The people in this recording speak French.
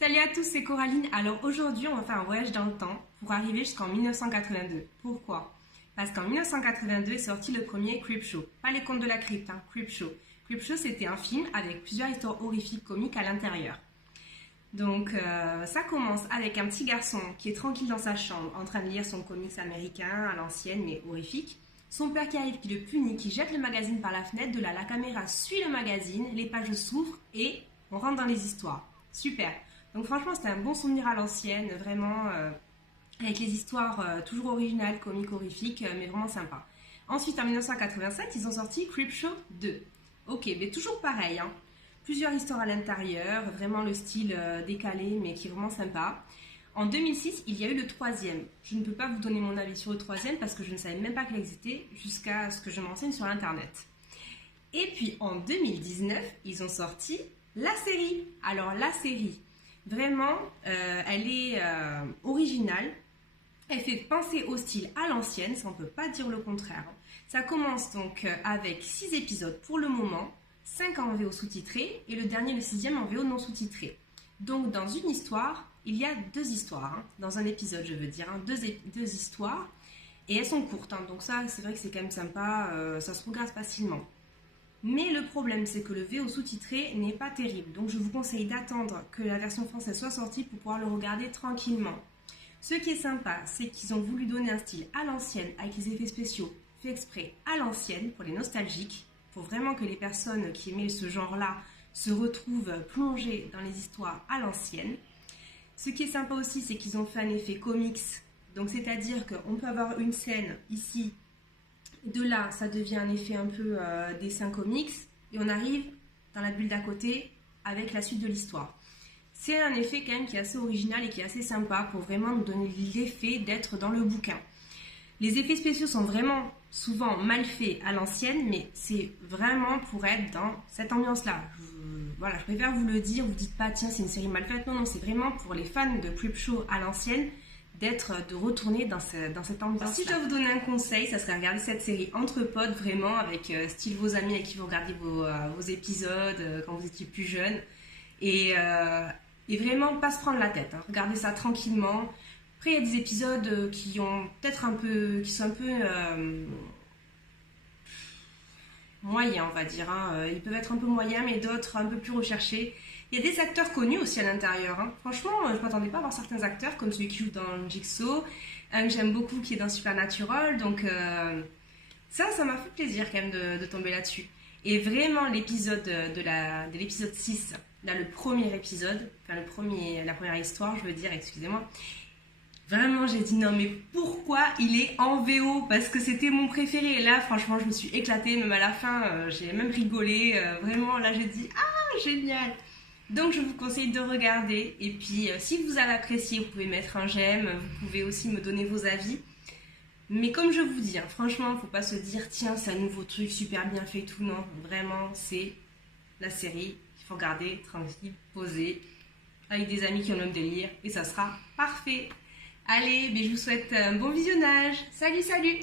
Salut à tous, c'est Coraline. Alors aujourd'hui, on va faire un voyage dans le temps pour arriver jusqu'en 1982. Pourquoi? Parce qu'en 1982 est sorti le premier Creepshow. Pas les contes de la crypte, Creepshow. Creepshow, c'était un film avec plusieurs histoires horrifiques comiques à l'intérieur. Donc ça commence avec un petit garçon qui est tranquille dans sa chambre en train de lire son comics américain à l'ancienne mais horrifique. Son père qui arrive, qui le punit, qui jette le magazine par la fenêtre. De là, la caméra suit le magazine, les pages s'ouvrent et on rentre dans les histoires. Super. Donc franchement, c'était un bon souvenir à l'ancienne, vraiment avec les histoires toujours originales, comiques, horrifiques, mais vraiment sympa. Ensuite, en 1987, ils ont sorti Creepshow 2. Ok, mais toujours pareil, plusieurs histoires à l'intérieur, vraiment le style décalé, mais qui est vraiment sympa. En 2006, il y a eu le troisième. Je ne peux pas vous donner mon avis sur le troisième parce que je ne savais même pas qu'il existait jusqu'à ce que je m'enseigne sur Internet. Et puis en 2019, ils ont sorti la série. Alors la série, vraiment, elle est originale. Elle fait penser au style à l'ancienne, ça on ne peut pas dire le contraire. Ça commence donc avec 6 épisodes pour le moment, 5 en VO sous-titré et le dernier, le 6e, en VO non sous-titré. Donc dans une histoire, il y a 2 histoires. Dans un épisode, je veux dire, deux histoires. Et elles sont courtes, donc ça, c'est vrai que c'est quand même sympa, ça se regarde facilement. Mais le problème, c'est que le VO sous-titré n'est pas terrible. Donc je vous conseille d'attendre que la version française soit sortie pour pouvoir le regarder tranquillement. Ce qui est sympa, c'est qu'ils ont voulu donner un style à l'ancienne, avec les effets spéciaux faits exprès à l'ancienne, pour les nostalgiques, pour vraiment que les personnes qui aimaient ce genre-là se retrouvent plongées dans les histoires à l'ancienne. Ce qui est sympa aussi, c'est qu'ils ont fait un effet comics. Donc c'est-à-dire qu'on peut avoir une scène ici, de là, ça devient un effet un peu dessin comics, et on arrive dans la bulle d'à côté avec la suite de l'histoire. C'est un effet quand même qui est assez original et qui est assez sympa pour vraiment nous donner l'effet d'être dans le bouquin. Les effets spéciaux sont vraiment souvent mal faits à l'ancienne, mais c'est vraiment pour être dans cette ambiance-là. Voilà, je préfère vous le dire, vous dites pas tiens c'est une série mal faite, non, c'est vraiment pour les fans de Creepshow à l'ancienne, de retourner dans cette ambiance. Alors, si je dois vous donner un conseil, ça serait regarder cette série entre potes, vraiment, avec style vos amis avec qui vous regardez vos épisodes quand vous étiez plus jeune. Et vraiment, pas se prendre la tête. Regardez ça tranquillement. Après, il y a des épisodes qui sont un peu moyens, on va dire. Ils peuvent être un peu moyens, mais d'autres un peu plus recherchés. Il y a des acteurs connus aussi à l'intérieur. Franchement, je ne m'attendais pas à voir certains acteurs, comme celui qui joue dans Jigsaw, un que j'aime beaucoup qui est dans Supernatural. Donc ça m'a fait plaisir quand même de tomber là-dessus. Et vraiment, l'épisode de l'épisode 6, là, le premier épisode, la première histoire, je veux dire, excusez-moi. Vraiment, j'ai dit non, mais pourquoi il est en VO? Parce que c'était mon préféré. Et là, franchement, je me suis éclatée, même à la fin, j'ai même rigolé. Vraiment, là, j'ai dit ah, génial! Donc, je vous conseille de regarder. Et puis, si vous avez apprécié, vous pouvez mettre un j'aime. Vous pouvez aussi me donner vos avis. Mais comme je vous dis, franchement, il ne faut pas se dire tiens, c'est un nouveau truc super bien fait et tout. Non, vraiment, c'est la série qu'il faut regarder tranquille, posé, avec des amis qui ont le même délire. Et ça sera parfait. Allez, je vous souhaite un bon visionnage. Salut, salut!